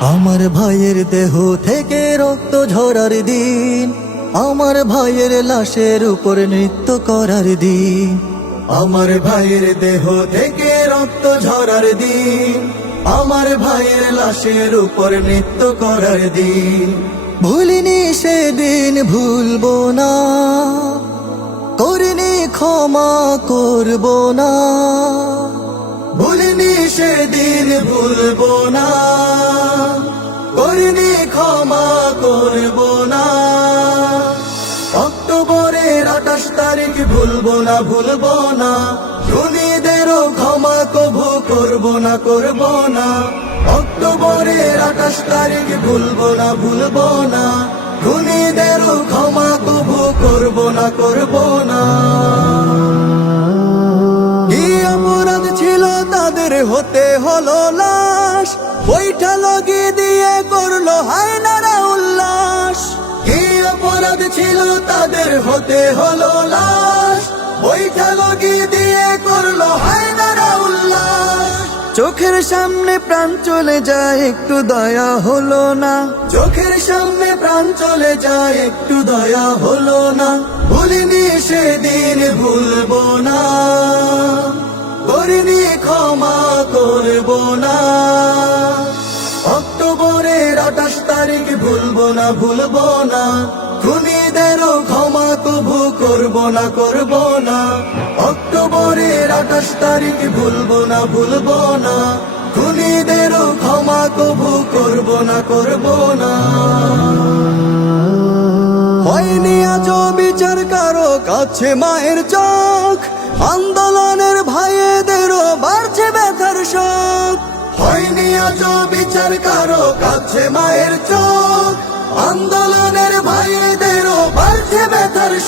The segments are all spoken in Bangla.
আমার ভাইয়ের দেহ থেকে রক্ত ঝরার দিন, আমার ভাইয়ের লাশের উপর নৃত্য করার দিন, আমার ভাইয়ের দেহ থেকে রক্ত ঝরার দিন, আমার ভাইয়ের লাশের উপর নৃত্য করার দিন। ভুলিনি সেদিন ভুলবো না, করিনি ক্ষমা করব না, ভুলিনি সেদিন ভুলবো না। করিনি ক্ষমা করব না। অক্টোবরের আঠাশ তারিখ ভুলবো না ভুলবো না। খুনিদেরও ক্ষমা কভু করব না করব না। অক্টোবরের আঠাশ তারিখ ভুলবো না ভুলবো না। খুনিদেরও ক্ষমা কভু করব না করব না। ছিল তাদের হতে হলো লাশ। বৈঠা কি দিয়ে করল হায়নারা উল্লাস। চোখের সামনে প্রাণ চলে যায়, একটু দয়া হলো না। চোখের সামনে প্রাণ চলে যায়, একটু দয়া হলো না। ভুলিনি সেদিন ভুলবো ভুলবো না ভুলবো না। খুনিদেরও ক্ষমা কভু করব না করব না। অক্টোবরের আঠাশ তারিখ ভুলবো না ভুলবো না। খুনিদেরও ক্ষমা কভু করব না করব না। হয়নি আজও বিচার কারও কাছে মায়ের চোখ। আন্দোলনের ভাইয়েদেরও বাড়ছে ব্যথার শোক। হয়নি আজও বিচার কারও কাছে মায়ের চোখ। আন্দোলনের ভাইয়েদেরও বাড়ছে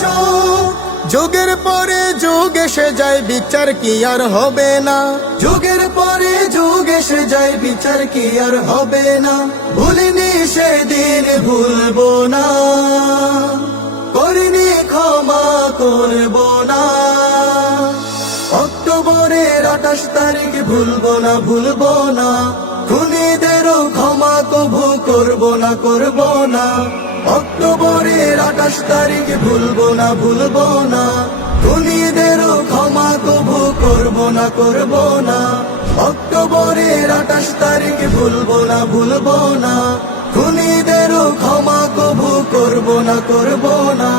শোক। যুগের পরে যুগ এসে যায়, বিচার কি আর হবে না? যুগের পরে যুগ এসে যায়, বিচার কি আর হবে না? ভুলিনি সেদিন, ভুলবো না। করিনি ক্ষমা, করব না। অক্টোবরের আঠাশ তারিখ, ভুলবো না ভুলবো না। খুনিদেরও ক্ষমা করব না করব না। অক্টোবরের আঠাশ তারিখ ভুলবো না ভুলবো না। খুনিদেরও ক্ষমা কভু করব না করব না। অক্টোবরের আঠাশ তারিখ ভুলবো না ভুলবো না। খুনিদেরও ক্ষমা কভু করব না করব না।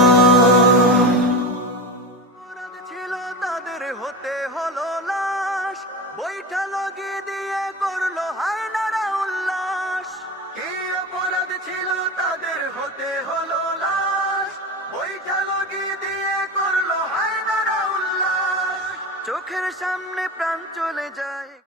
হতে হলো লাশ। বৈঠা লগিয়ে দিয়ে করল হায়নারা চোখের সামনে প্রাণ চলে যায়।